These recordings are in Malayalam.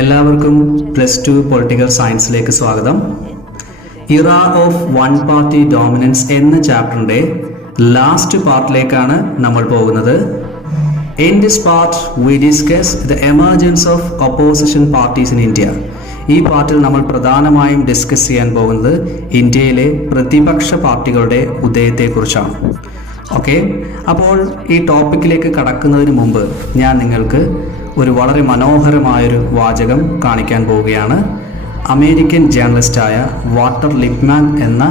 എല്ലാവർക്കും +2 പൊളിറ്റിക്കൽ സയൻസിലേക്ക് സ്വാഗതം. ഇറ ഓഫ് വൺ പാർട്ടി ഡോമിനൻസ് എന്ന ചാപ്റ്ററിന്റെ ലാസ്റ്റ് പാർട്ടിലേക്കാണ് നമ്മൾ പോകുന്നത്. In this part we discuss the emergence of opposition parties in India. ഈ പാർട്ടിൽ നമ്മൾ പ്രധാനമായും ഡിസ്കസ് ചെയ്യാൻ പോകുന്നത് ഇന്ത്യയിലെ പ്രതിപക്ഷ പാർട്ടികളുടെ ഉദയത്തെക്കുറിച്ചാണ്. ഓക്കെ, അപ്പോൾ ഈ ടോപ്പിക്കിലേക്ക് കടക്കുന്നതിന് മുമ്പ് ഞാൻ നിങ്ങൾക്ക് ഒരു വളരെ മനോഹരമായൊരു വാചകം കാണിക്കാൻ പോവുകയാണ്. അമേരിക്കൻ ജേർണലിസ്റ്റായ വാൾട്ടർ ലിപ്മാൻ എന്ന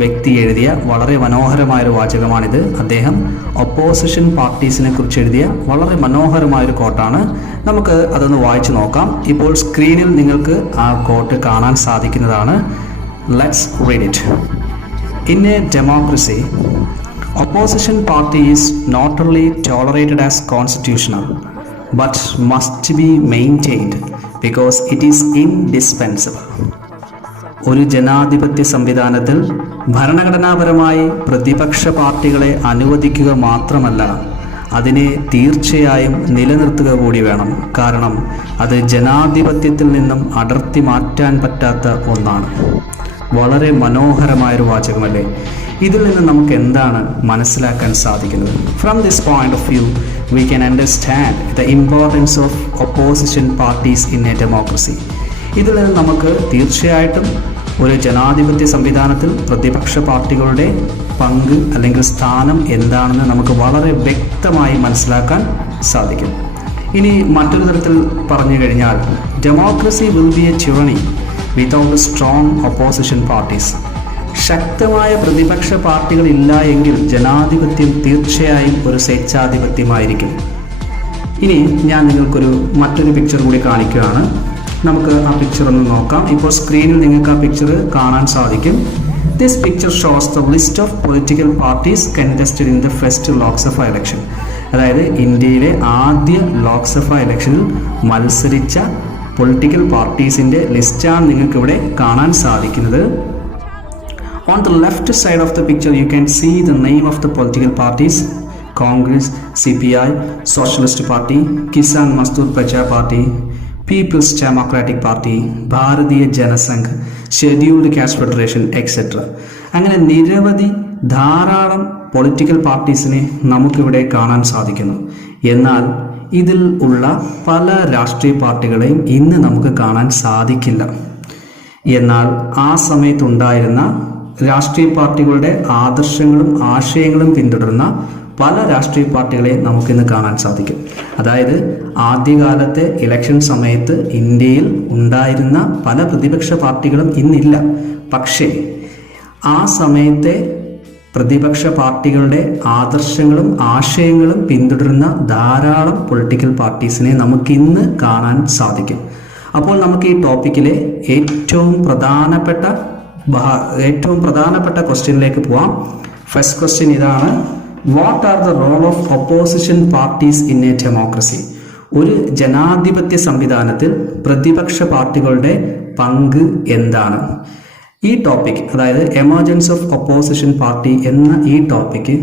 വ്യക്തി എഴുതിയ വളരെ മനോഹരമായൊരു വാചകമാണിത്. അദ്ദേഹം ഒപ്പോസിഷൻ പാർട്ടീസിനെ കുറിച്ച് എഴുതിയ വളരെ മനോഹരമായൊരു കോട്ടാണ്. നമുക്ക് അതൊന്ന് വായിച്ചു നോക്കാം. ഇപ്പോൾ സ്ക്രീനിൽ നിങ്ങൾക്ക് ആ കോട്ട് കാണാൻ സാധിക്കുന്നതാണ്. Let's read it. In a democracy, opposition party is not only tolerated as constitutional but must be maintained because it is indispensable. ഒരു ജനാധിപത്യ സംവിധാനത്തിൽ ഭരണഘടനാപരമായി പ്രതിപക്ഷ പാർട്ടികളെ അനുവദിക്കുക മാത്രമല്ല, അതിനെ തീർച്ചയായും നിലനിർത്തുക കൂടി വേണം. കാരണം അത് ജനാധിപത്യത്തിൽ നിന്നും അടർത്തി മാറ്റാൻ പറ്റാത്ത ഒന്നാണ്. വളരെ മനോഹരമായൊരു വാചകമല്ലേ? ഇതിൽ നിന്ന് നമുക്ക് എന്താണ് മനസ്സിലാക്കാൻ സാധിക്കുന്നത്? From this point of view we can understand the importance of opposition parties in a democracy. ഇതിൽ നിന്ന് നമുക്ക് തീർച്ചയായിട്ടും ഒരു ജനാധിപത്യ സംവിധാനത്തിൽ പ്രതിപക്ഷ പാർട്ടികളുടെ പങ്ക് അല്ലെങ്കിൽ സ്ഥാനം എന്താണെന്ന് നമുക്ക് വളരെ വ്യക്തമായി മനസ്സിലാക്കാൻ സാധിക്കും. ഇനി മറ്റൊരു തരത്തിൽ പറഞ്ഞു കഴിഞ്ഞാൽ, democracy will be A tyranny without strong opposition parties. ശക്തമായ പ്രതിപക്ഷ പാർട്ടികൾ ഇല്ല എങ്കിൽ ജനാധിപത്യം തീർച്ചയായും ഒരു സ്വേച്ഛാധിപത്യമായിരിക്കും. ഇനി ഞാൻ നിങ്ങൾക്കൊരു മറ്റൊരു പിക്ചർ കൂടി കാണിക്കുകയാണ്. നമുക്ക് ആ പിക്ചർ ഒന്ന് നോക്കാം. ഇപ്പോൾ സ്ക്രീനിൽ നിങ്ങൾക്ക് ആ പിക്ചർ കാണാൻ സാധിക്കും. This picture shows the list of political parties contested in the first Lok Sabha election. അതായത് ഇന്ത്യയിലെ ആദ്യ ലോക്സഭ ഇലക്ഷനിൽ മത്സരിച്ച പൊളിറ്റിക്കൽ പാർട്ടീസിൻ്റെ ലിസ്റ്റാണ് നിങ്ങൾക്കിവിടെ കാണാൻ സാധിക്കുന്നത്. On the left side of the picture you can see the name of the political parties: Congress, CPI, Socialist Party, Kisan Mazdoor Praja Party, People's Democratic Party, Bharatiya Janasangh, Scheduled Caste Federation, etc. അങ്ങനെ നിരവധി ധാരാളം പൊളിറ്റിക്കൽ പാർട്ടീസിനെ നമുക്കിവിടെ കാണാൻ സാധിക്കുന്നു. എന്നാൽ ഇതിൽ ഉള്ള പല രാഷ്ട്രീയ പാർട്ടികളെയും ഇന്ന് നമുക്ക് കാണാൻ സാധിക്കില്ല. എന്നാൽ ആ സമയത്തുണ്ടായിരുന്ന രാഷ്ട്രീയ പാർട്ടികളുടെ ആദർശങ്ങളും ആശയങ്ങളും പിന്തുടരുന്ന പല രാഷ്ട്രീയ പാർട്ടികളെ നമുക്കിന്ന് കാണാൻ സാധിക്കും. അതായത് ആദ്യകാലത്തെ ഇലക്ഷൻ സമയത്ത് ഇന്ത്യയിൽ ഉണ്ടായിരുന്ന പല പ്രതിപക്ഷ പാർട്ടികളും ഇന്നില്ല. പക്ഷേ ആ സമയത്തെ പ്രതിപക്ഷ പാർട്ടികളുടെ ആദർശങ്ങളും ആശയങ്ങളും പിന്തുടരുന്ന ധാരാളം പൊളിറ്റിക്കൽ പാർട്ടീസിനെ നമുക്കിന്ന് കാണാൻ സാധിക്കും. അപ്പോൾ നമുക്ക് ഈ ടോപ്പിക്കിലെ ഏറ്റവും പ്രധാനപ്പെട്ട ക്വസ്റ്റ്യനിലേക്ക് പോവാം. ഫസ്റ്റ് ക്വസ്റ്റ്യൻ ഇതാണ്: what are the role of opposition parties in a democracy? ഒരു ജനാധിപത്യ സംവിധാനത്തിൽ പ്രതിപക്ഷ പാർട്ടികളുടെ പങ്ക് എന്താണ്? ഈ ടോപ്പിക്, അതായത് എമർജൻസ് ഓഫ് ഒപ്പോസിഷൻ പാർട്ടി എന്ന ഈ ടോപ്പിക്ക്,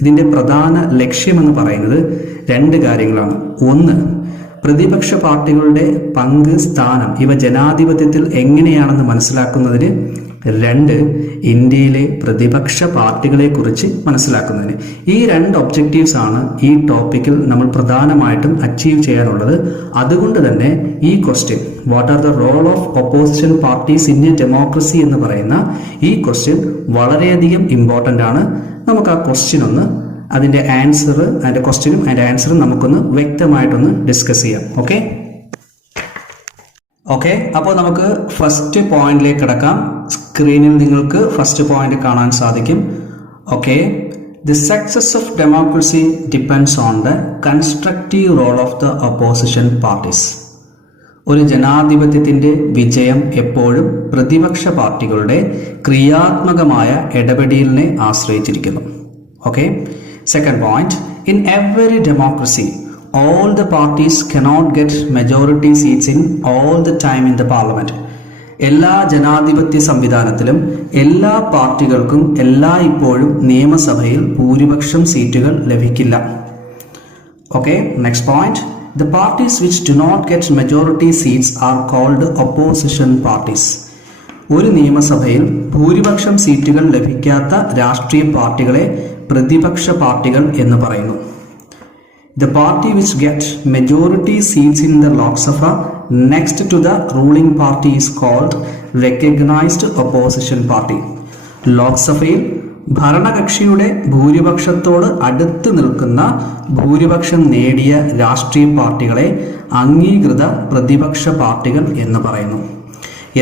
ഇതിൻ്റെ പ്രധാന ലക്ഷ്യമെന്ന് പറയുന്നത് രണ്ട് കാര്യങ്ങളാണ്. ഒന്ന്, പ്രതിപക്ഷ പാർട്ടികളുടെ പങ്ക്, സ്ഥാനം, ഇവ ജനാധിപത്യത്തിൽ എങ്ങനെയാണെന്ന് മനസ്സിലാക്കുന്നതിന്. രണ്ട്, ഇന്ത്യയിലെ പ്രതിപക്ഷ പാർട്ടികളെ കുറിച്ച് മനസ്സിലാക്കുന്നതിന്. ഈ രണ്ട് ഒബ്ജക്റ്റീവ്സ് ആണ് ഈ ടോപ്പിക്കിൽ നമ്മൾ പ്രധാനമായിട്ടും അച്ചീവ് ചെയ്യാനുള്ളത്. അതുകൊണ്ട് തന്നെ ഈ question, what are the role of opposition parties in a democracy എന്ന് പറയുന്ന ഈ ക്വസ്റ്റ്യൻ വളരെയധികം ഇമ്പോർട്ടൻ്റ് ആണ്. നമുക്ക് ആ ക്വസ്റ്റ്യൻ ഒന്ന്, അതിൻ്റെ ക്വസ്റ്റ്യനും അതിൻ്റെ ആൻസറും നമുക്കൊന്ന് വ്യക്തമായിട്ടൊന്ന് ഡിസ്കസ് ചെയ്യാം. ഓക്കെ, അപ്പോൾ നമുക്ക് ഫസ്റ്റ് പോയിന്റിലേക്ക് കിടക്കാം. സ്ക്രീനിൽ നിങ്ങൾക്ക് ഫസ്റ്റ് പോയിന്റ് കാണാൻ സാധിക്കും. Okay, the success of democracy depends on the constructive role of the opposition parties. ഒരു ജനാധിപത്യത്തിൻ്റെ വിജയം എപ്പോഴും പ്രതിപക്ഷ പാർട്ടികളുടെ ക്രിയാത്മകമായ ഇടപെടലിനെ ആശ്രയിച്ചിരിക്കുന്നു. Okay, second point, in every democracy all the parties cannot get majority seats in all the time in the parliament. എല്ലാ ജനാധിപത്യ സംവിധാനത്തിലും എല്ലാ പാർട്ടികൾക്കും ഇപ്പോഴും നിയമസഭയിൽ ഭൂരിപക്ഷം സീറ്റുകൾ ലഭിക്കില്ല. Okay, next point. The parties which do not get majority seats are called opposition parties. ഒരു നിയമസഭയിൽ ഭൂരിപക്ഷം സീറ്റുകൾ ലഭിക്കാത്ത രാഷ്ട്രീയ പാർട്ടികളെ പ്രതിപക്ഷ പാർട്ടികൾ എന്ന് പറയുന്നു. The party which gets majority seats in the Lok Sabha next to the ruling party is called recognized opposition party. ലോക്സഭയിൽ ഭരണകക്ഷിയുടെ ഭൂരിപക്ഷത്തോട് അടുത്ത് നിൽക്കുന്ന ഭൂരിപക്ഷം നേടിയ രാഷ്ട്രീയ പാർട്ടികളെ അംഗീകൃത പ്രതിപക്ഷ പാർട്ടികൾ എന്ന് പറയുന്നു.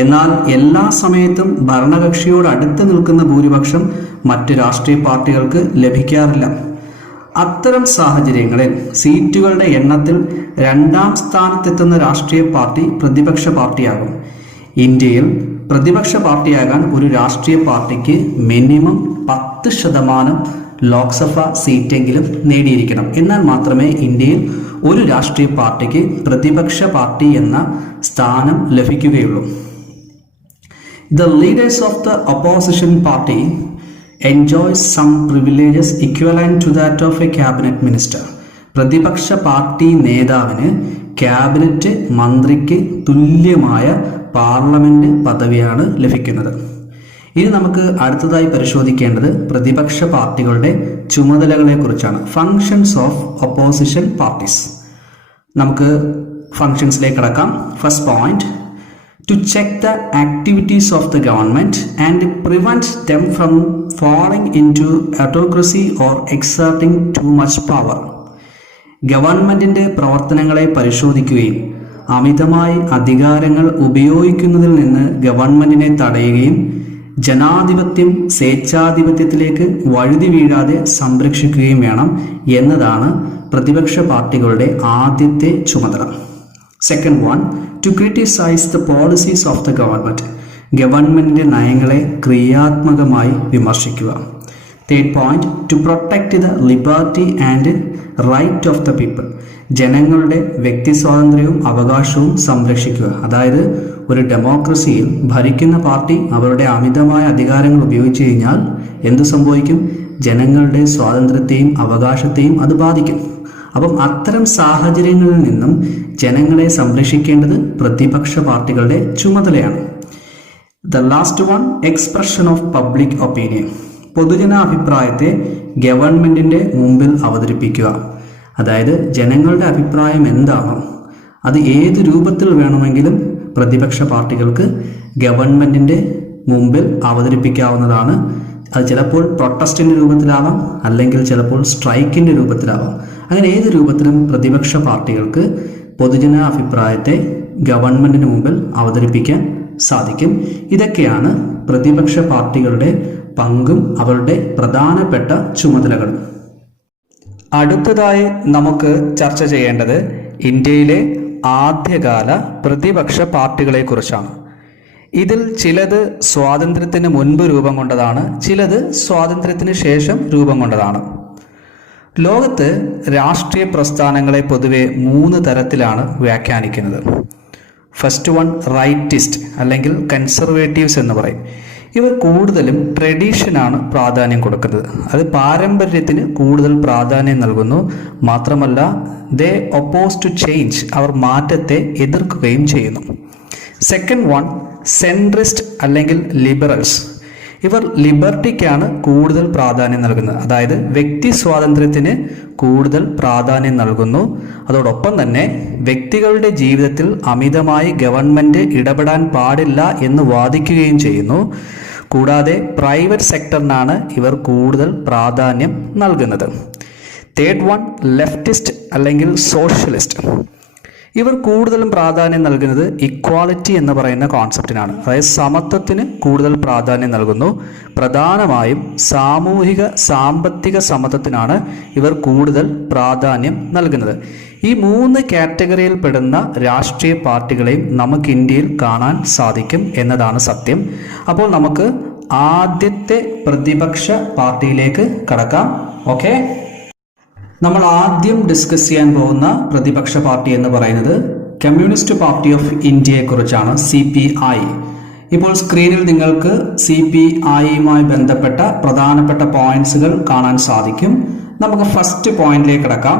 എന്നാൽ എല്ലാ സമയത്തും ഭരണകക്ഷിയോട് അടുത്ത് നിൽക്കുന്ന ഭൂരിപക്ഷം മറ്റ് രാഷ്ട്രീയ പാർട്ടികൾക്ക് ലഭിക്കാറില്ല. അത്തരം സാഹചര്യങ്ങളിൽ സീറ്റുകളുടെ എണ്ണത്തിൽ രണ്ടാം സ്ഥാനത്തെത്തുന്ന രാഷ്ട്രീയ പാർട്ടി പ്രതിപക്ഷ പാർട്ടിയാകും. ഇന്ത്യയിൽ പ്രതിപക്ഷ പാർട്ടിയാകാൻ ഒരു രാഷ്ട്രീയ പാർട്ടിക്ക് മിനിമം 10% ലോക്സഭ സീറ്റെങ്കിലും നേടിയിരിക്കണം. എന്നാൽ മാത്രമേ ഇന്ത്യയിൽ ഒരു രാഷ്ട്രീയ പാർട്ടിക്ക് പ്രതിപക്ഷ പാർട്ടി എന്ന സ്ഥാനം ലഭിക്കുകയുള്ളൂ. The leaders of the opposition party enjoys some privileges equivalent to that of a cabinet minister. പ്രതിപക്ഷ പാർട്ടി നേതാവിന് ക്യാബിനറ്റ് മന്ത്രിക്ക് തുല്യമായ പാർലമെന്റ് പദവിയാണ് ലഭിക്കുന്നത്. ഇനി നമുക്ക് അടുത്തതായി പരിശോധിക്കേണ്ടത് പ്രതിപക്ഷ പാർട്ടികളുടെ ചുമതലകളെ കുറിച്ചാണ്. Functions of opposition parties. നമുക്ക് ഫങ്ഷൻസിലേക്ക് കടക്കാം. First point, to check the activities of the government and prevent them from falling into autocracy or exerting too much power. ഗവൺമെന്റിന്റെ പ്രവർത്തനങ്ങളെ പരിശോധിക്കുകയും അമിതമായി അധികാരങ്ങൾ ഉപയോഗിക്കുന്നതിൽ നിന്ന് ഗവൺമെന്റിനെ തടയുകയും ജനാധിപത്യം സ്വേച്ഛാധിപത്യത്തിലേക്ക് വഴുതി വീഴാതെ സംരക്ഷിക്കുകയും വേണം എന്നതാണ് പ്രതിപക്ഷ പാർട്ടികളുടെ ആദ്യത്തെ ചുമതല. Second one, to criticize the policies of the government. ഗവൺമെന്റിന്റെ നയങ്ങളെ ക്രിയാത്മകമായി വിമർശിക്കുക. Third point, to protect the liberty and right of the people. ജനങ്ങളുടെ വ്യക്തി സ്വാതന്ത്ര്യവും അവകാശവും സംരക്ഷിക്കുക. അതായത് ഒരു ഡെമോക്രസിയിൽ ഭരിക്കുന്ന പാർട്ടി അവരുടെ അമിതമായ അധികാരങ്ങൾ ഉപയോഗിച്ചു കഴിഞ്ഞാൽ എന്തു സംഭവിക്കും? ജനങ്ങളുടെ സ്വാതന്ത്ര്യത്തെയും അവകാശത്തെയും അത് ബാധിക്കും. അപ്പം അത്തരം സാഹചര്യങ്ങളിൽ നിന്നും ജനങ്ങളെ സംരക്ഷിക്കേണ്ടത് പ്രതിപക്ഷ പാർട്ടികളുടെ ചുമതലയാണ്. The last one, expression of public opinion. പൊതുജനാഭിപ്രായത്തെ ഗവൺമെന്റിന്റെ മുമ്പിൽ അവതരിപ്പിക്കുക. അതായത് ജനങ്ങളുടെ അഭിപ്രായം എന്താണോ അത് ഏത് രൂപത്തിൽ വേണമെങ്കിലും പ്രതിപക്ഷ പാർട്ടികൾക്ക് ഗവൺമെന്റിന്റെ മുമ്പിൽ അവതരിപ്പിക്കാവുന്നതാണ്. അത് ചിലപ്പോൾ പ്രൊട്ടസ്റ്റിന്റെ രൂപത്തിലാവാം, അല്ലെങ്കിൽ ചിലപ്പോൾ സ്ട്രൈക്കിന്റെ രൂപത്തിലാവാം. അങ്ങനെ ഏത് രൂപത്തിലും പ്രതിപക്ഷ പാർട്ടികൾക്ക് പൊതുജന അഭിപ്രായത്തെ ഗവൺമെന്റിന് മുമ്പിൽ അവതരിപ്പിക്കാൻ സാധിക്കും. ഇതൊക്കെയാണ് പ്രതിപക്ഷ പാർട്ടികളുടെ പങ്കും അവരുടെ പ്രധാനപ്പെട്ട ചുമതലകളും. അടുത്തതായി നമുക്ക് ചർച്ച ചെയ്യേണ്ടത് ഇന്ത്യയിലെ ആദ്യകാല പ്രതിപക്ഷ പാർട്ടികളെ കുറിച്ചാണ്. ഇതിൽ ചിലത് സ്വാതന്ത്ര്യത്തിന് മുൻപ് രൂപം കൊണ്ടതാണ്, ചിലത് സ്വാതന്ത്ര്യത്തിന് ശേഷം രൂപം കൊണ്ടതാണ്. ലോകത്ത് രാഷ്ട്രീയ പ്രസ്ഥാനങ്ങളെ പൊതുവെ 3 തരത്തിലാണ് വ്യാഖ്യാനിക്കുന്നത്. ഫസ്റ്റ് വൺ, റൈറ്റിസ്റ്റ് അല്ലെങ്കിൽ കൺസർവേറ്റീവ്സ് എന്ന് പറയും. ഇവർ കൂടുതലും ട്രഡീഷനാണ് പ്രാധാന്യം കൊടുക്കുന്നത്. അത് പാരമ്പര്യത്തിന് കൂടുതൽ പ്രാധാന്യം നൽകുന്നു. മാത്രമല്ല ദേ ഒപ്പോസ് ടു ചേഞ്ച്, അവർ മാറ്റത്തെ എതിർക്കുകയും ചെയ്യുന്നു. സെക്കൻഡ് വൺ, സെൻട്രിസ്റ്റ് അല്ലെങ്കിൽ ലിബറൽസ്. ഇവർ ലിബർട്ടിക്കാണ് കൂടുതൽ പ്രാധാന്യം നൽകുന്നത്. അതായത് വ്യക്തി സ്വാതന്ത്ര്യത്തിന് കൂടുതൽ പ്രാധാന്യം നൽകുന്നു. അതോടൊപ്പം തന്നെ വ്യക്തികളുടെ ജീവിതത്തിൽ അമിതമായി ഗവൺമെന്റ് ഇടപെടാൻ പാടില്ല എന്ന് വാദിക്കുകയും ചെയ്യുന്നു. കൂടാതെ പ്രൈവറ്റ് സെക്ടറിനാണ് ഇവർ കൂടുതൽ പ്രാധാന്യം നൽകുന്നത്. തേർഡ് വൺ, ലെഫ്റ്റിസ്റ്റ് അല്ലെങ്കിൽ സോഷ്യലിസ്റ്റ്. ഇവർ കൂടുതലും പ്രാധാന്യം നൽകുന്നത് ഇക്വാളിറ്റി എന്ന് പറയുന്ന കോൺസെപ്റ്റിനാണ്. അതായത് സമത്വത്തിന് കൂടുതൽ പ്രാധാന്യം നൽകുന്നു. പ്രധാനമായും സാമൂഹിക സാമ്പത്തിക സമത്വത്തിനാണ് ഇവർ കൂടുതൽ പ്രാധാന്യം നൽകുന്നത്. ഈ 3 കാറ്റഗറിയിൽ പെടുന്ന രാഷ്ട്രീയ പാർട്ടികളെയും നമുക്ക് ഇന്ത്യയിൽ കാണാൻ സാധിക്കും എന്നതാണ് സത്യം. അപ്പോൾ നമുക്ക് ആദ്യത്തെ പ്രതിപക്ഷ പാർട്ടിയിലേക്ക് കടക്കാം. ഓക്കെ, നമ്മൾ ആദ്യം ഡിസ്കസ് ചെയ്യാൻ പോകുന്ന പ്രതിപക്ഷ പാർട്ടി എന്ന് പറയുന്നത് കമ്മ്യൂണിസ്റ്റ് പാർട്ടി ഓഫ് ഇന്ത്യയെ കുറിച്ചാണ്, CPI. ഇപ്പോൾ സ്ക്രീനിൽ നിങ്ങൾക്ക് CPIയുമായി ബന്ധപ്പെട്ട പ്രധാനപ്പെട്ട പോയിന്റ്സുകൾ കാണാൻ സാധിക്കും. നമുക്ക് ഫസ്റ്റ് പോയിന്റിലേക്ക് കടക്കാം.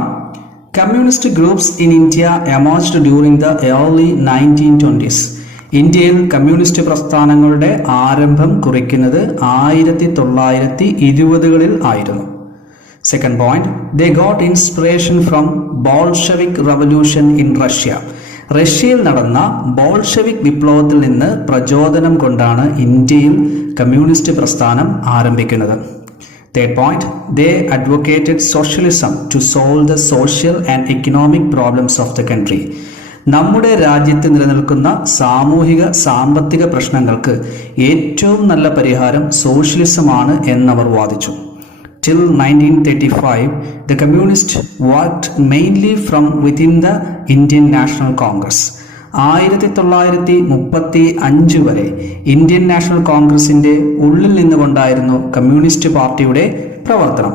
Communist groups in India emerged during the early 1920s. ഇന്ത്യയിൽ കമ്മ്യൂണിസ്റ്റ് പ്രസ്ഥാനങ്ങളുടെ ആരംഭം കുറിക്കുന്നത് 1920കളിൽ ആയിരുന്നു. Second point, they got inspiration from Bolshevik revolution in Russia. റഷ്യയിൽ നടന്ന ബോൾഷെവിക് വിപ്ലവത്തിൽ നിന്ന് പ്രചോദനം കൊണ്ടാണ് ഇന്ത്യയിൽ കമ്മ്യൂണിസ്റ്റ് പ്രസ്ഥാനം ആരംഭിക്കുന്നത്. Third point, they advocated socialism to solve the social and economic problems of the country. നമ്മുടെ രാജ്യത്ത് നിലനിൽക്കുന്ന സാമൂഹിക സാമ്പത്തിക പ്രശ്നങ്ങൾക്ക് ഏറ്റവും നല്ല പരിഹാരം സോഷ്യലിസമാണ് എന്നവർ വാദിച്ചു. Till 1935, the communists worked mainly from within the Indian National Congress. 1935 വരെ ഇന്ത്യൻ നാഷണൽ കോൺഗ്രസിന്റെ ഉള്ളിൽ നിന്നുകൊണ്ടായിരുന്നു കമ്മ്യൂണിസ്റ്റ് പാർട്ടിയുടെ പ്രവർത്തനം.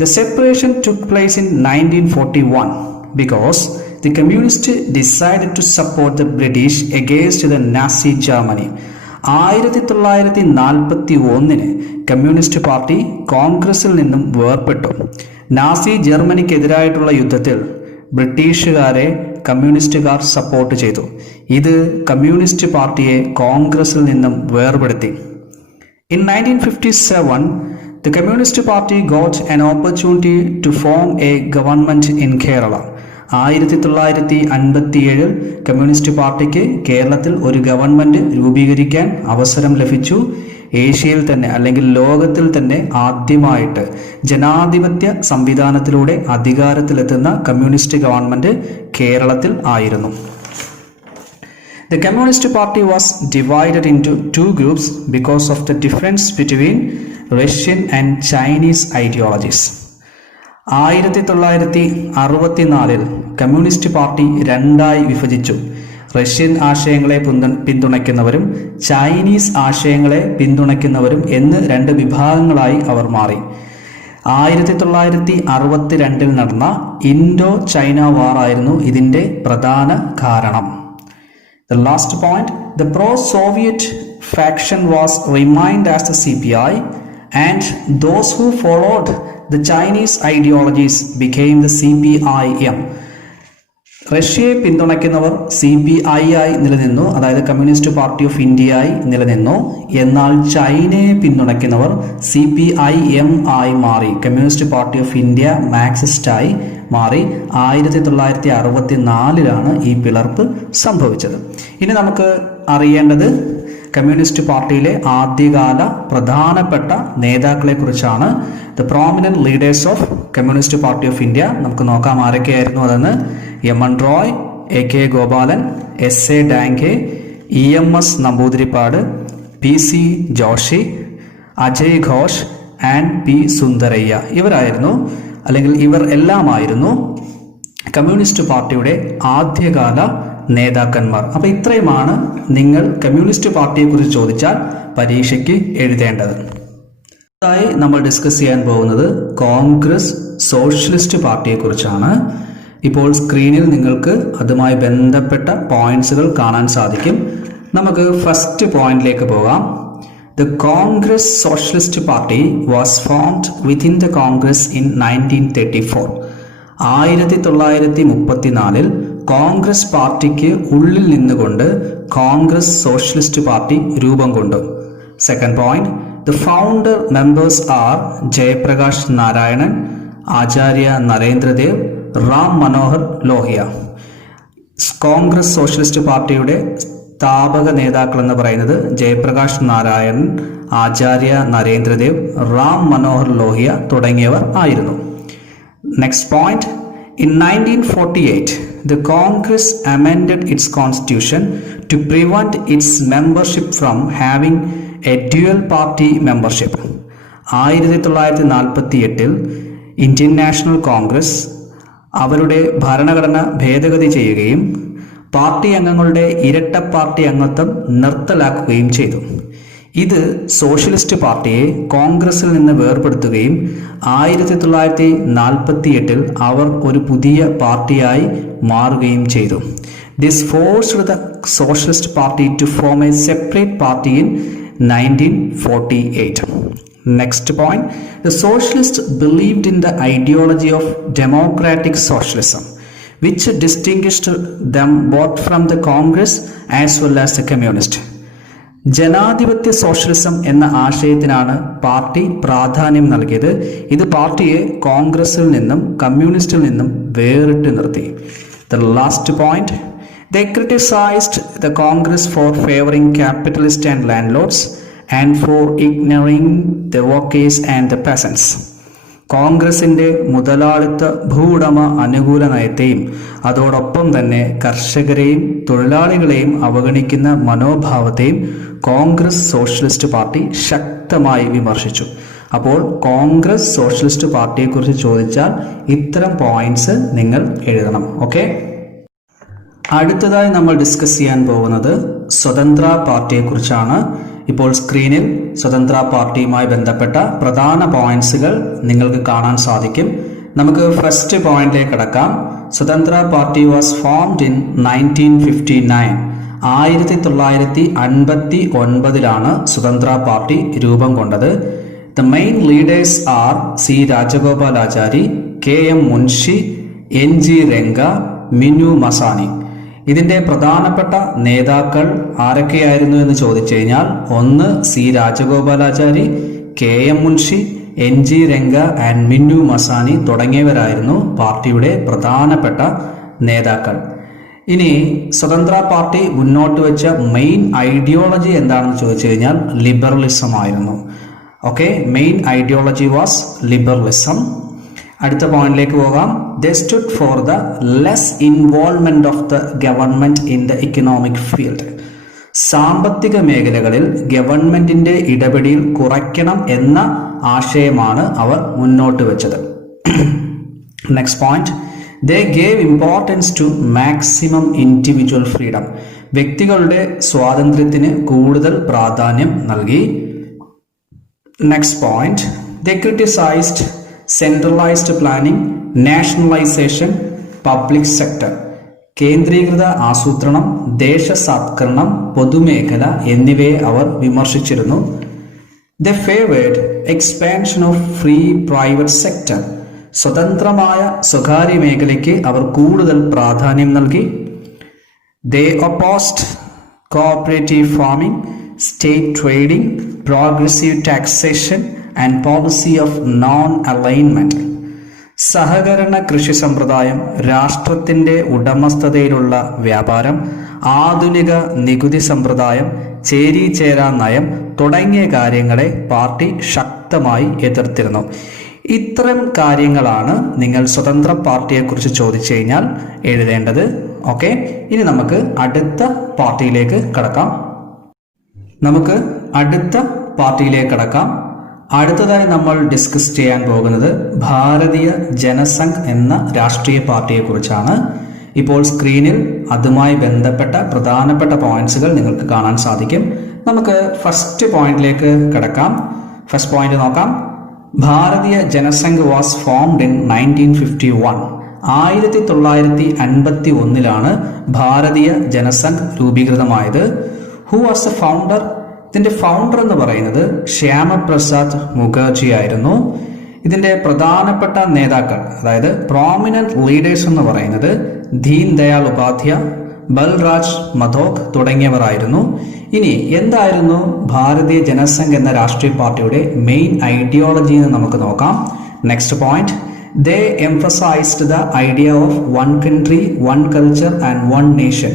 The separation took place in 1941 because the communists decided to support the British against the Nazi Germany. 1941 communist party കോൺഗ്രസിൽ നിന്നും വേർപെട്ടു. നാസി ജർമ്മനിക്കെതിരായിട്ടുള്ള യുദ്ധത്തിൽ ബ്രിട്ടീഷുകാരെ കമ്മ്യൂണിസ്റ്റുകാർ സപ്പോർട്ട് ചെയ്തു. ഇത് കമ്മ്യൂണിസ്റ്റ് പാർട്ടിയെ കോൺഗ്രസിൽ നിന്നും വേർപെടുത്തി. In 1957, the Communist Party got an opportunity to form a government in Kerala. 1957 communist പാർട്ടിക്ക് കേരളത്തിൽ ഒരു ഗവൺമെന്റ് രൂപീകരിക്കാൻ അവസരം ലഭിച്ചു. ഏഷ്യയിൽ തന്നെ അല്ലെങ്കിൽ ലോകത്തിൽ തന്നെ ആദ്യമായിട്ട് ജനാധിപത്യ സംവിധാനത്തിലൂടെ അധികാരത്തിലെത്തുന്ന കമ്മ്യൂണിസ്റ്റ് ഗവൺമെന്റ് കേരളത്തിൽ ആയിരുന്നു. The Communist Party was divided into two groups because of the difference between Russian and Chinese ideologies. 1964 communist party രണ്ടായി വിഭജിച്ചു. റഷ്യൻ ആശയങ്ങളെ പിന്തുണയ്ക്കുന്നവരും ചൈനീസ് ആശയങ്ങളെ പിന്തുണയ്ക്കുന്നവരും എന്ന് രണ്ട് വിഭാഗങ്ങളായി അവർ മാറി. 1962 നടന്ന ഇൻഡോ ചൈന വാർ ആയിരുന്നു ഇതിൻ്റെ പ്രധാന കാരണം. The last point, the pro-Soviet faction was remained as the CPI and those who followed the Chinese ideologies became the CPIM. റഷ്യയെ പിന്തുണയ്ക്കുന്നവർ CPI ആയി നിലനിന്നു, അതായത് കമ്മ്യൂണിസ്റ്റ് പാർട്ടി ഓഫ് ഇന്ത്യ ആയി നിലനിന്നു. എന്നാൽ ചൈനയെ പിന്തുണയ്ക്കുന്നവർ CPIM ആയി മാറി, communist party of India Marxist ആയി മാറി. 1964 ഈ പിളർപ്പ് സംഭവിച്ചത്. ഇനി നമുക്ക് അറിയേണ്ടത് കമ്മ്യൂണിസ്റ്റ് പാർട്ടിയിലെ ആദ്യകാല പ്രധാനപ്പെട്ട നേതാക്കളെ കുറിച്ചാണ്. The prominent leaders of communist party of India നമുക്ക് നോക്കാം ആരൊക്കെയായിരുന്നു അതെന്ന്. M N. Roy, AK Gopalan, SA Dange, EMS Namboodiripad, PC Joshi, Ajay Ghosh and P Sundarayya. ഇവരായിരുന്നു അല്ലെങ്കിൽ ഇവർ എല്ലാമായിരുന്നു കമ്മ്യൂണിസ്റ്റ് പാർട്ടിയുടെ ആദ്യകാല നേതാക്കന്മാർ. അപ്പോൾ ഇത്രയുമാണ് നിങ്ങൾ കമ്മ്യൂണിസ്റ്റ് പാർട്ടിയെക്കുറിച്ച് ചോദിച്ചാൽ പരീക്ഷയ്ക്ക് എഴുതേണ്ടത്. അടുത്തതായി നമ്മൾ ഡിസ്കസ് ചെയ്യാൻ പോകുന്നത് കോൺഗ്രസ് സോഷ്യലിസ്റ്റ് പാർട്ടിയെക്കുറിച്ചാണ്. ഇപ്പോൾ സ്ക്രീനിൽ നിങ്ങൾക്ക് അതുമായി ബന്ധപ്പെട്ട പോയിന്റ്സുകൾ കാണാൻ സാധിക്കും. നമുക്ക് ഫസ്റ്റ് പോയിന്റിലേക്ക് പോകാം. The Congress Socialist Party was formed within the Congress in 1934. 1934 Congress പാർട്ടിക്ക് ഉള്ളിൽ നിന്നുകൊണ്ട് കോൺഗ്രസ് സോഷ്യലിസ്റ്റ് പാർട്ടി രൂപം കൊണ്ടു. Second point, the founder members are Jayaprakash Narayanan, Acharya Narendradev, Ram Manohar Lohia. Congress socialist പാർട്ടിയുടെ സ്ഥാപക നേതാക്കൾ എന്ന് പറയുന്നത് ജയപ്രകാശ് നാരായണൻ, ആചാര്യ നരേന്ദ്രദേവ്, റാം മനോഹർ ലോഹിയ തുടങ്ങിയവർ ആയിരുന്നു. Next point, in 1948 the Congress amended its constitution to prevent its membership from having a dual party membership. 1948 Indian national Congress അവരുടെ ഭരണഘടന ഭേദഗതി ചെയ്യുകയും പാർട്ടി അംഗങ്ങളുടെ ഇരട്ട പാർട്ടി അംഗത്വം നിർത്തലാക്കുകയും ചെയ്തു. ഇത് സോഷ്യലിസ്റ്റ് പാർട്ടിയെ കോൺഗ്രസിൽ നിന്ന് വേർപെടുത്തുകയും 1948 അവർ ഒരു പുതിയ പാർട്ടിയായി മാറുകയും ചെയ്തു. This forced the Socialist Party to form a separate party in 1948. Next point, the socialists believed in the ideology of democratic socialism, which distinguished them both from the Congress as well as the communist. ജനാധിപത്യ സോഷ്യലിസം എന്ന ആശയത്തിനാണ് പാർട്ടി പ്രാധാന്യം നൽകിയത്. ഇത് പാർട്ടിയെ കോൺഗ്രസിൽ നിന്നും കമ്മ്യൂണിസ്റ്റിൽ നിന്നും വേറിട്ട് നിർത്തി. The last point, they criticized the Congress for favoring capitalists and landlords and for ignoring the workers and the peasants. കോൺഗ്രസിൻ്റെ മുതലാളിത്ത ഭൂവുടമ അനുകൂല നയത്തെയും അതോടൊപ്പം തന്നെ കർഷകരെയും തൊഴിലാളികളെയും അവഗണിക്കുന്ന മനോഭാവത്തെയും കോൺഗ്രസ് സോഷ്യലിസ്റ്റ് പാർട്ടി ശക്തമായി വിമർശിച്ചു. അപ്പോൾ കോൺഗ്രസ് സോഷ്യലിസ്റ്റ് പാർട്ടിയെക്കുറിച്ച് ചോദിച്ചാൽ ഇത്തരം പോയിന്റ്സ് നിങ്ങൾ എഴുതണം. ഓക്കെ, അടുത്തതായി നമ്മൾ ഡിസ്കസ് ചെയ്യാൻ പോകുന്നത് സ്വതന്ത്ര പാർട്ടിയെക്കുറിച്ചാണ്. ഇപ്പോൾ സ്ക്രീനിൽ സ്വതന്ത്ര പാർട്ടിയുമായി ബന്ധപ്പെട്ട പ്രധാന പോയിന്റ്സുകൾ നിങ്ങൾക്ക് കാണാൻ സാധിക്കും. നമുക്ക് ഫസ്റ്റ് പോയിന്റിലേക്ക് കടക്കാം. സ്വതന്ത്ര പാർട്ടി വാസ് ഫോംഡ് ഇൻ 1959. 1959 സ്വതന്ത്ര പാർട്ടി രൂപം കൊണ്ടത്. The main leaders are C. Rajagopalachari, K.M. Munshi, N.G. Renga, Minu Masani. ഇതിൻ്റെ പ്രധാനപ്പെട്ട നേതാക്കൾ ആരൊക്കെയായിരുന്നു എന്ന് ചോദിച്ചു കഴിഞ്ഞാൽ, ഒന്ന് C Rajagopalachari, K M Munshi, N G Ranga and Minoo Masani തുടങ്ങിയവരായിരുന്നു പാർട്ടിയുടെ പ്രധാനപ്പെട്ട നേതാക്കൾ. ഇനി സ്വതന്ത്ര പാർട്ടി മുന്നോട്ട് വെച്ച മെയിൻ ഐഡിയോളജി എന്താണെന്ന് ചോദിച്ചു കഴിഞ്ഞാൽ ലിബറലിസം ആയിരുന്നു. Okay, main ideology was liberalism. അടുത്ത പോയിന്റിലേക്ക് പോകാം. They stood for the less involvement of the government in the economic field. സാമ്പത്തിക മേഖലകളിൽ ഗവൺമെന്റിന്റെ ഇടപെടൽ കുറയ്ക്കണം എന്ന ആശയമാണ് അവർ മുന്നോട്ട് വെച്ചത്. Next point, they gave importance to maximum individual freedom. വ്യക്തികളുടെ സ്വാതന്ത്ര്യത്തിന് കൂടുതൽ പ്രാധാന്യം നൽകി. Next point, they criticised centralised planning, nationalisation, public sector. കേന്ദ്രീകൃത ആസൂത്രണം, ദേശസാത്കരണം, പൊതുമേഖല എന്നിവയെ അവർ വിമർശിച്ചിരുന്നു. They favoured expansion of free private sector. സ്വതന്ത്രമായ സ്വകാര്യ മേഖലയ്ക്ക് അവർ കൂടുതൽ പ്രാധാന്യം നൽകി. They opposed cooperative farming, state trading, progressive taxation and policy of non alignment. സഹകരണ കൃഷി സമ്പ്രദായം, രാഷ്ട്രത്തിൻ്റെ ഉടമസ്ഥതയിലുള്ള വ്യാപാരം, ആധുനിക നികുതി സമ്പ്രദായം, ചേരിചേരാ നയം തുടങ്ങിയ കാര്യങ്ങളെ പാർട്ടി ശക്തമായി എതിർത്തിരുന്നു. ഇത്തരം കാര്യങ്ങളാണ് നിങ്ങൾ സ്വതന്ത്ര പാർട്ടിയെക്കുറിച്ച് ചോദിച്ചു കഴിഞ്ഞാൽ എഴുതേണ്ടത്. ഓക്കെ, ഇനി നമുക്ക് അടുത്ത പാർട്ടിയിലേക്ക് കടക്കാം. അടുത്തതായി നമ്മൾ ഡിസ്കസ് ചെയ്യാൻ പോകുന്നത് ഭാരതീയ ജനസംഘ് എന്ന രാഷ്ട്രീയ പാർട്ടിയെക്കുറിച്ചാണ്. ഇപ്പോൾ സ്ക്രീനിൽ അതുമായി ബന്ധപ്പെട്ട പ്രധാനപ്പെട്ട പോയിന്റ്സുകൾ നിങ്ങൾക്ക് കാണാൻ സാധിക്കും. നമുക്ക് ഫസ്റ്റ് പോയിന്റിലേക്ക് കടക്കാം. ഫസ്റ്റ് പോയിന്റ് നോക്കാം. ഭാരതീയ Jana Sangh was formed in 1951. 1951 Bharatiya Jana Sangh രൂപീകൃതമായത്. Who was the founder? ഇതിൻ്റെ ഫൗണ്ടർ എന്ന് പറയുന്നത് ശ്യാമപ്രസാദ് മുഖർജി ആയിരുന്നു. ഇതിൻ്റെ പ്രധാനപ്പെട്ട നേതാക്കൾ, അതായത് പ്രോമിനന്റ് ലീഡേഴ്സ് എന്ന് പറയുന്നത് ദീൻ ദയാൽ ഉപാധ്യായ, ബൽരാജ് മധോക് തുടങ്ങിയവരായിരുന്നു. ഇനി എന്തായിരുന്നു ഭാരതീയ ജനസംഘ് എന്ന രാഷ്ട്രീയ പാർട്ടിയുടെ മെയിൻ ഐഡിയോളജി എന്ന് നമുക്ക് നോക്കാം. Next point, they emphasised the idea of one country, one culture and one nation.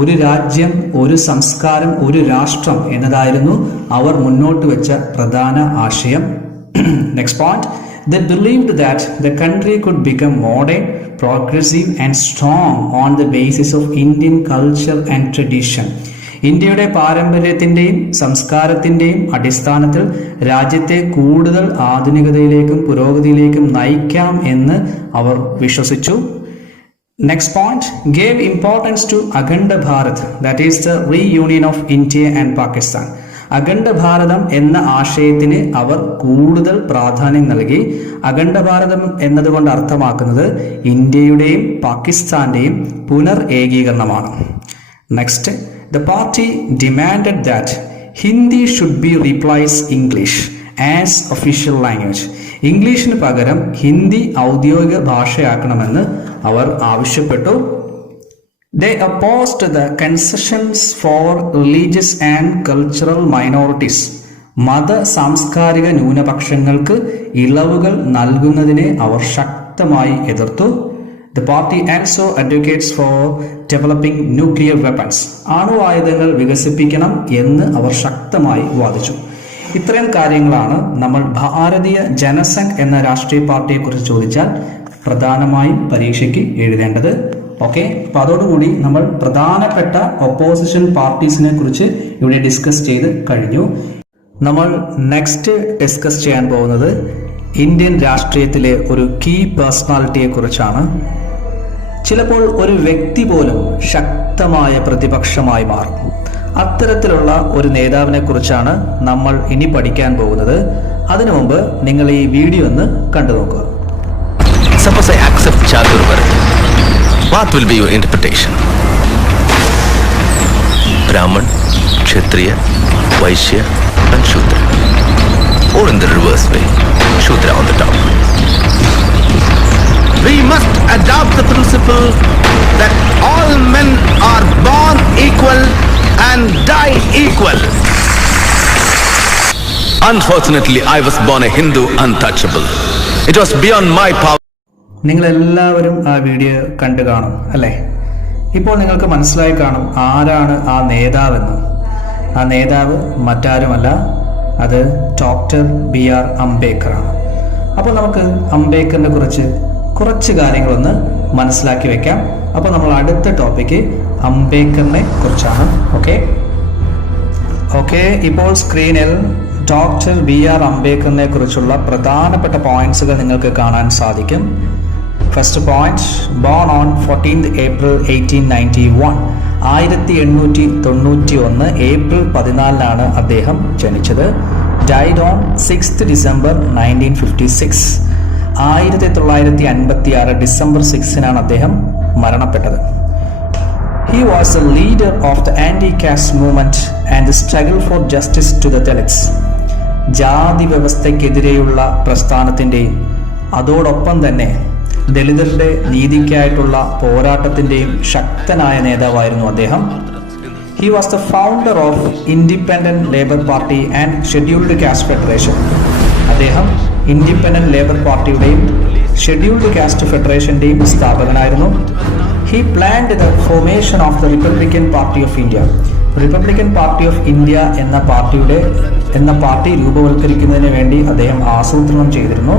ഒരു രാജ്യം, ഒരു സംസ്കാരം, ഒരു രാഷ്ട്രം എന്നതായിരുന്നു അവർ മുന്നോട്ട് വെച്ച പ്രധാന ആശയം. Next point, they believed that the country could become modern, progressive and strong on the basis of Indian culture and tradition. ഇന്ത്യയുടെ പാരമ്പര്യത്തിൻ്റെയും സംസ്കാരത്തിൻ്റെയും അടിസ്ഥാനത്തിൽ രാജ്യത്തെ കൂടുതൽ ആധുനികതയിലേക്കും പുരോഗതിയിലേക്കും നയിക്കാം എന്ന് അവർ വിശ്വസിച്ചു. Next point, gave importance to Akhanda Bharat, that is the reunion of India and Pakistan. അഖണ്ഡ ഭാരതം എന്ന ആശയത്തിന് അവർ കൂടുതൽ പ്രാധാന്യം നൽകി. അഖണ്ഡ ഭാരതം എന്നതുകൊണ്ട് അർത്ഥമാക്കുന്നത് ഇന്ത്യയുടെയും പാകിസ്ഥാന്റെയും പുനർ ഏകീകരണമാണ്. Next, the party demanded that Hindi should be replace English as official language. ഇംഗ്ലീഷിന് പകരം ഹിന്ദി ഔദ്യോഗിക ഭാഷയാക്കണമെന്ന് അവർ ആവശ്യപ്പെട്ടു. They opposed the concessions for religious and cultural minorities. മത സാംസ്കാരിക ന്യൂനപക്ഷങ്ങൾക്ക് ഇളവുകൾ നൽകുന്നതിനെ അവർ ശക്തമായി എതിർത്തു. The party also advocates for developing nuclear weapons. അണുവായുധങ്ങൾ വികസിപ്പിക്കണം എന്ന് അവർ ശക്തമായി വാദിച്ചു. ഇത്രയും കാര്യങ്ങളാണ് നമ്മൾ ഭാരതീയ ജനസംഘ് എന്ന രാഷ്ട്രീയ പാർട്ടിയെക്കുറിച്ച് ചോദിച്ചാൽ പ്രധാനമായും പരീക്ഷയ്ക്ക് എഴുതേണ്ടത്. ഓക്കെ, അപ്പോൾ അതോടുകൂടി നമ്മൾ പ്രധാനപ്പെട്ട ഒപ്പോസിഷൻ പാർട്ടീസിനെ കുറിച്ച് ഇവിടെ ഡിസ്കസ് ചെയ്ത് കഴിഞ്ഞു. നമ്മൾ നെക്സ്റ്റ് ഡിസ്കസ് ചെയ്യാൻ പോകുന്നത് ഇന്ത്യൻ രാഷ്ട്രീയത്തിലെ ഒരു കീ പേഴ്സണാലിറ്റിയെ കുറിച്ചാണ്. ചിലപ്പോൾ ഒരു വ്യക്തി പോലും ശക്തമായ പ്രതിപക്ഷമായി മാറും. അത്തരത്തിലുള്ള ഒരു നേതാവിനെ കുറിച്ചാണ് നമ്മൾ ഇനി പഠിക്കാൻ പോകുന്നത്. അതിനു മുമ്പ് നിങ്ങൾ ഈ വീഡിയോ ഒന്ന് കണ്ടു നോക്കുക. Suppose I accept Chatur Varma. What will be your interpretation? Brahman, Kshatriya, Vaishya and Shudra. Or in the reverse way, Shudra on the top. We must adopt the principle that all men are born equal and die equal. Unfortunately, I was born a Hindu untouchable. It was beyond my power. നിങ്ങളെല്ലാവരും ആ വീഡിയോ കണ്ടു കാണും അല്ലേ? ഇപ്പോൾ നിങ്ങൾക്ക് മനസ്സിലായി കാണും ആരാണ് ആ നേതാവെന്ന്. ആ നേതാവ് മറ്റാരുമല്ല, അത് ഡോക്ടർ BR അംബേദ്കർ ആണ്. അപ്പോൾ നമുക്ക് അംബേദ്കറിനെ കുറിച്ച് കുറച്ച് കാര്യങ്ങളൊന്ന് മനസ്സിലാക്കി വെക്കാം. അപ്പോൾ നമ്മൾ അടുത്ത ടോപ്പിക്ക് അംബേദ്കറിനെ കുറിച്ചാണ്. ഓക്കെ, ഇപ്പോൾ സ്ക്രീനിൽ ഡോക്ടർ BR അംബേദ്കറിനെ കുറിച്ചുള്ള പ്രധാനപ്പെട്ട പോയിന്റ്സുകൾ നിങ്ങൾക്ക് കാണാൻ സാധിക്കും. First point, born on 14th April 1891. 1891 April 14 അദ്ദേഹം ജനിച്ചത്. Died on 6th December 1956. 1956 December 6 അദ്ദേഹം മരണപ്പെട്ടത്. He was a leader of the anti-caste movement and the struggle for justice to the Dalits. ജാതി വ്യവസ്ഥയ്ക്കെതിരെയുള്ള പ്രസ്ഥാനത്തിൻ്റെയും അതോടൊപ്പം തന്നെ ദളിതരുടെ നീതിക്കായിട്ടുള്ള പോരാട്ടത്തിൻ്റെയും ശക്തനായ നേതാവായിരുന്നു അദ്ദേഹം. He was the founder of Independent Labour Party and Scheduled Caste Federation. അദ്ദേഹം ഇൻഡിപെൻഡന്റ് ലേബർ പാർട്ടിയുടെയും ഷെഡ്യൂൾഡ് കാസ്റ്റ് ഫെഡറേഷന്റെയും സ്ഥാപകനായിരുന്നു. He planned the formation of the Republican Party of India. Republican party of India എന്ന പാർട്ടി രൂപവൽക്കരിക്കുന്നതിന് വേണ്ടി അദ്ദേഹം ആസൂത്രണം ചെയ്തിരുന്നു.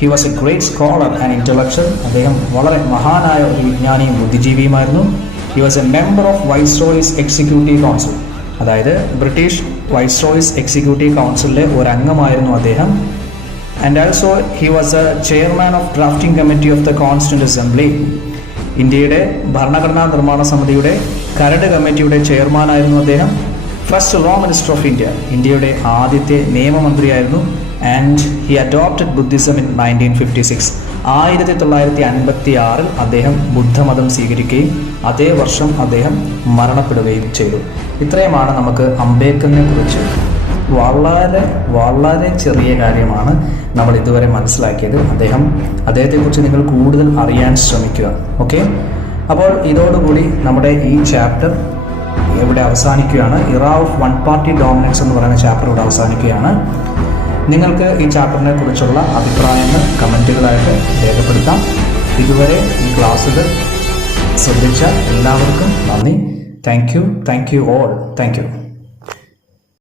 He was a great scholar and intellectual. അദ്ദേഹം വളരെ മഹാനായ ഒരു വിജ്ഞാനിയും ബുദ്ധിജീവിയുമായിരുന്നു. He was a member of Viceroy's Executive Council. അതായത് ബ്രിട്ടീഷ് വൈസ്രോയ്സ് എക്സിക്യൂട്ടീവ് കൗൺസിലിലെ ഒരു അംഗമായിരുന്നു അദ്ദേഹം. And also he was a chairman of drafting committee of the constituent assembly. ഇന്ത്യയുടെ ഭരണഘടനാ നിർമ്മാണ സമിതിയുടെ കരട് കമ്മിറ്റിയുടെ ചെയർമാനായിരുന്നു അദ്ദേഹം. First law minister of India, ഇന്ത്യയുടെ ആദ്യത്തെ നിയമമന്ത്രിയായിരുന്നു. And he adopted Buddhism in 1956. 1956 അദ്ദേഹം ബുദ്ധമതം സ്വീകരിക്കുകയും അതേ വർഷം അദ്ദേഹം മരണപ്പെടുകയും ചെയ്തു. ഇത്രയുമാണ് നമുക്ക് അംബേദ്കറിനെ കുറിച്ച് വളരെ ചെറിയ കാര്യമാണ് നമ്മൾ ഇതുവരെ മനസ്സിലാക്കിയത്. അദ്ദേഹത്തെക്കുറിച്ച് നിങ്ങൾ കൂടുതൽ അറിയാൻ ശ്രമിക്കുക. ഓക്കെ, അപ്പോൾ ഇതോടുകൂടി നമ്മുടെ ഈ ചാപ്റ്റർ ഇവിടെ അവസാനിക്കുകയാണ്. Ira of one party dominance എന്ന് പറയുന്ന ചാപ്റ്റർ ഇവിടെ അവസാനിക്കുകയാണ്. നിങ്ങൾക്ക് ഈ ചാപ്റ്ററിനെ കുറിച്ചുള്ള അഭിപ്രായങ്ങൾ കമൻറ്റുകളായിട്ട് രേഖപ്പെടുത്താം. ഇതുവരെ ഈ ക്ലാസ്സുകൾ ശ്രദ്ധിച്ച എല്ലാവർക്കും നന്ദി. Thank you all. Thank you.